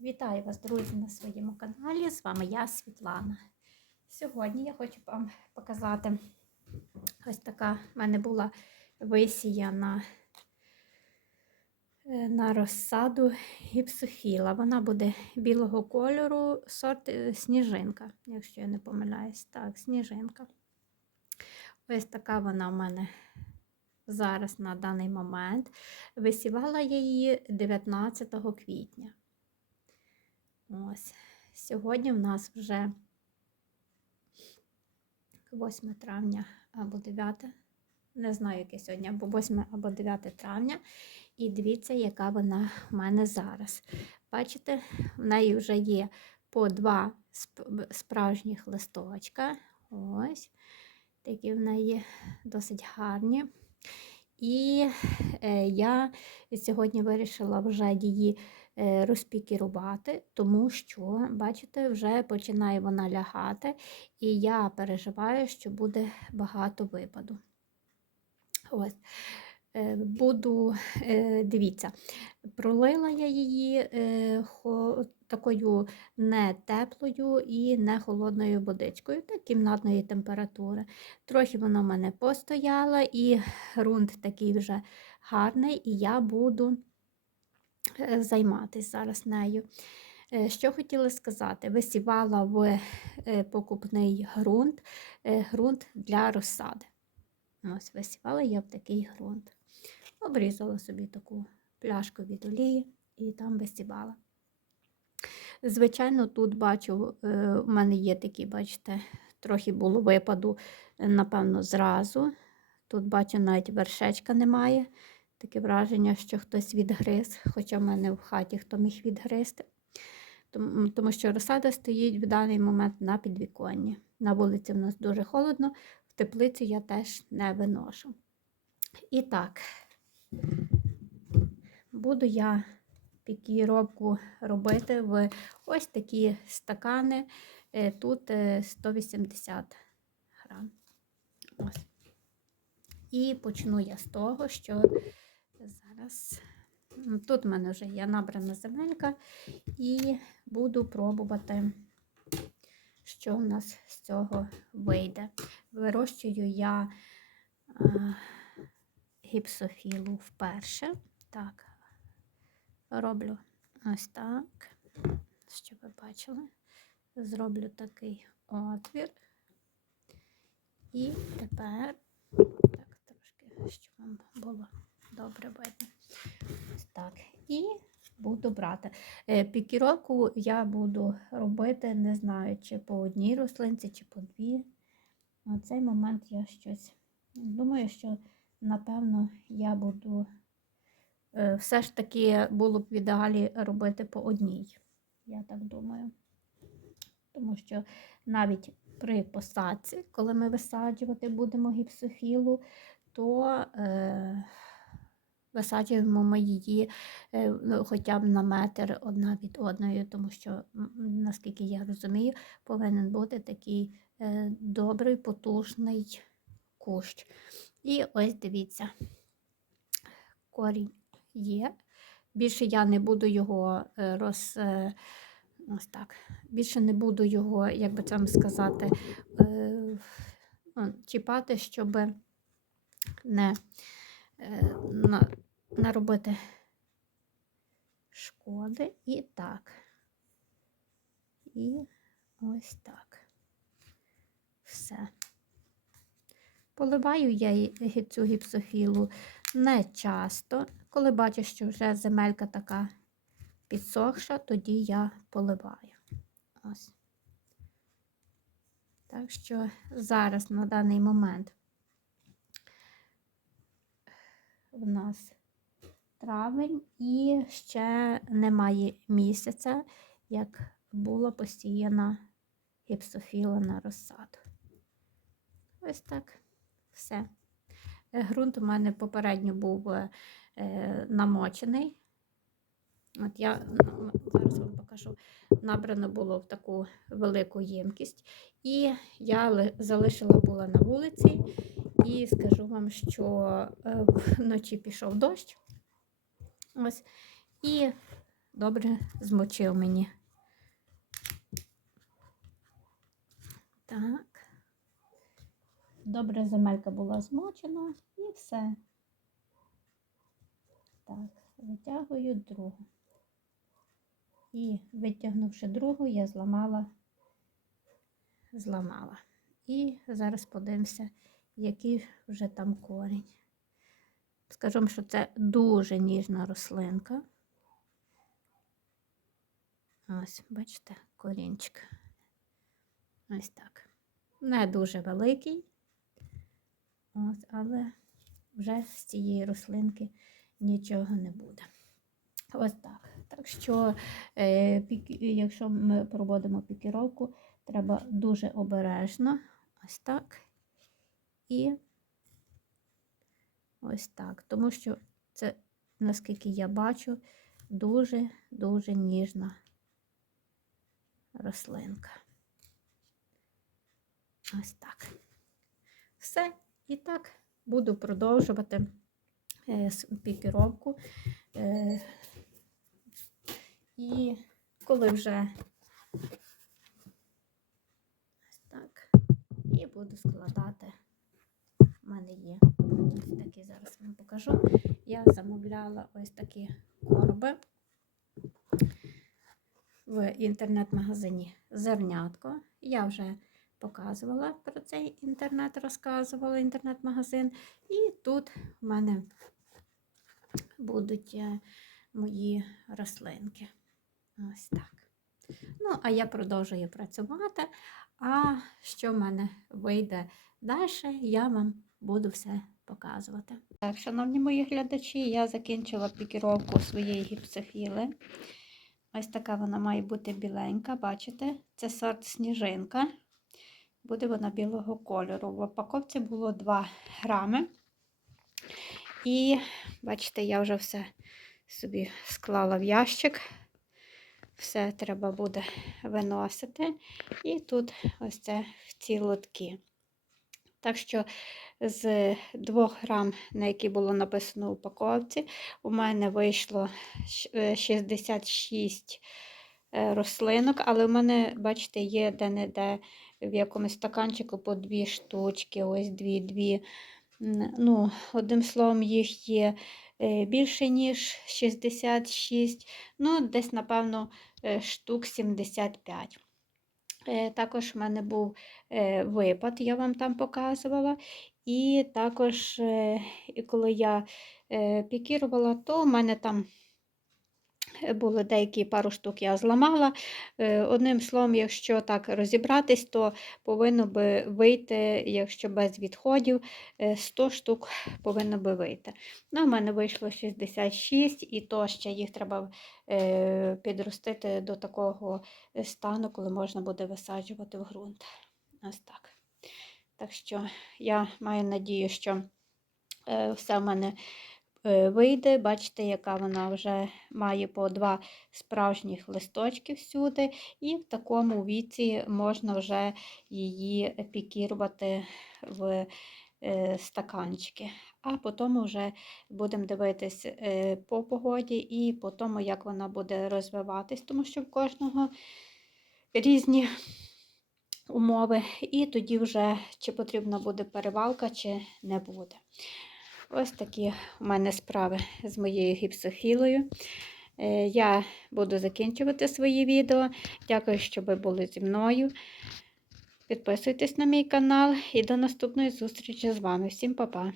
Вітаю вас, друзі, на своєму каналі. З вами я, Світлана. Сьогодні я хочу вам показати ось така в мене була висіяна е, на розсаду гіпсофіла. Вона буде білого кольору, сорт е, сніжинка, якщо я не помиляюсь. Так, сніжинка. Ось така вона в мене зараз на даний момент. Висівала я її 19 квітня. Ось. Сьогодні в нас вже 8 травня або 9. Не знаю, яке сьогодні, або 8 або 9 травня. І дивіться, яка вона в мене зараз. Бачите, в неї вже є по два сп- справжніх листочка. Ось. Такі в неї досить гарні. І е, я сьогодні вирішила вже її розпікірувати, тому що, бачите, вже починає вона лягати, і я переживаю, що буде багато випаду. Ось. Е, Буду, е, дивіться, пролила я її е, такою не теплою і не холодною водичкою, так кімнатної температури. Трохи вона в мене постояла, і ґрунт такий вже гарний, і я буду е, займатися зараз нею. Е, Що хотіла сказати? Висівала в е, покупний ґрунт, е, ґрунт для розсади. Ось висівала я в такий ґрунт. Обрізала собі таку пляшку від олії і там висівала. Звичайно, тут бачу, е, в мене є такі, бачите, трохи було випаду, е, напевно, зразу. Тут бачу, навіть вершечка немає. Таке враження, що хтось відгриз, хоча в мене в хаті хто міг відгризти. Тому, що розсада стоїть в даний момент на підвіконні. На вулиці в нас дуже холодно, в теплицю я теж не виношу. І так, буду я пікіровку робити в ось такі стакани. Е, Тут е, 180 грам. Ось. І почну я з того, що зараз тут в мене вже є набрана земелька, і буду пробувати, що в нас з цього вийде. Вирощую я е, гіпсофілу вперше. Так, роблю ось так, щоб ви бачили. Зроблю такий отвір. І тепер, так, трошки, щоб вам було добре видно. Так. І буду брати. Е, Пікіровку я буду робити, не знаю, чи по одній рослинці, чи по дві. На цей момент я щось думаю, що напевно я буду е, все ж таки було б в ідеалі робити по одній. Я так думаю. Тому що навіть при посадці, коли ми висаджувати будемо гіпсофілу, то е, висаджуємо ми її е, ну, хоча б на метр одна від одної, тому що, наскільки я розумію, повинен бути такий е, добрий, потужний кущ. І ось дивіться, корінь є. Більше я не буду його е, роз. Ось так. Більше не буду його, як би це вам сказати, чіпати, щоб не наробити шкоди. І так. І ось так. Все. Поливаю я цю гіпсофілу не часто. Коли бачу, що вже земелька така підсохша, тоді я поливаю. Ось. Так що зараз на даний момент в нас травень і ще немає місяця, як була посіяна гіпсофіла на розсаду. Ось так все. Е, Ґрунт у мене попередньо був е, намочений. От я м, зараз вам покажу. Набрано було в таку велику ємкість. І я залишила була на вулиці, і скажу вам, що е, вночі пішов дощ. Ось. І добре змочив мені. Так. Добре земелька була змочена і все. Так, витягую другу. І витягнувши другу, я зламала, зламала. І зараз подивимося, який вже там корінь. Скажу, що це дуже ніжна рослинка. Ось, бачите, корінчик. Ось так. Не дуже великий. Ось, але вже з цієї рослинки нічого не буде. Ось так. Так що, е, якщо ми проводимо пікіровку, треба дуже обережно. Ось так. І ось так. Тому що це, наскільки я бачу, дуже-дуже ніжна рослинка. Ось так. Все. І так буду продовжувати е, пікіровку. Е, І коли вже ось так, і буду складати. У мене є ось такі, зараз вам покажу. Я замовляла ось такі короби в інтернет-магазині Зернятко. Я вже показувала про цей інтернет, розказувала інтернет-магазин. І тут в мене будуть е, мої рослинки. Ось так. Ну, а я продовжую працювати. А що в мене вийде далі, я вам буду все показувати. Так, шановні мої глядачі, я закінчила пікіровку своєї гіпсофіли. Ось така вона має бути біленька, бачите? Це сорт сніжинка. Буде вона білого кольору. В упаковці було 2 грами. І, бачите, я вже все собі склала в ящик. Все треба буде виносити. І тут ось це в ці лотки. Так що з 2 грам, на які було написано в упаковці, у мене вийшло е, 66 е, рослинок, але в мене, бачите, є де-не-де в якомусь стаканчику по дві штучки, ось дві-дві. Ну, одним словом, їх є е, більше, ніж 66, ну, десь, напевно, е, штук 75. Е, Також в мене був е, випад, я вам там показувала. І також, е, коли я е, пікірувала, то в мене там були деякі пару штук я зламала. Е, Одним словом, якщо так розібратись, то повинно би вийти, якщо без відходів, е, 100 штук повинно би вийти. Ну, в мене вийшло 66, і то ще їх треба е, підростити до такого е, стану, коли можна буде висаджувати в ґрунт. Ось так. Так що я маю надію, що е, все в мене е, вийде. Бачите, яка вона вже має по два справжніх листочки всюди, і в такому віці можна вже її пікірувати в е, стаканчики. А потім вже будемо дивитись е, по погоді і по тому, як вона буде розвиватись, тому що в кожного різні умови, і тоді вже чи потрібна буде перевалка, чи не буде. Ось такі у мене справи з моєю гіпсофілою. Е, Я буду закінчувати свої відео. Дякую, що ви були зі мною. Підписуйтесь на мій канал і до наступної зустрічі з вами. Всім па-па!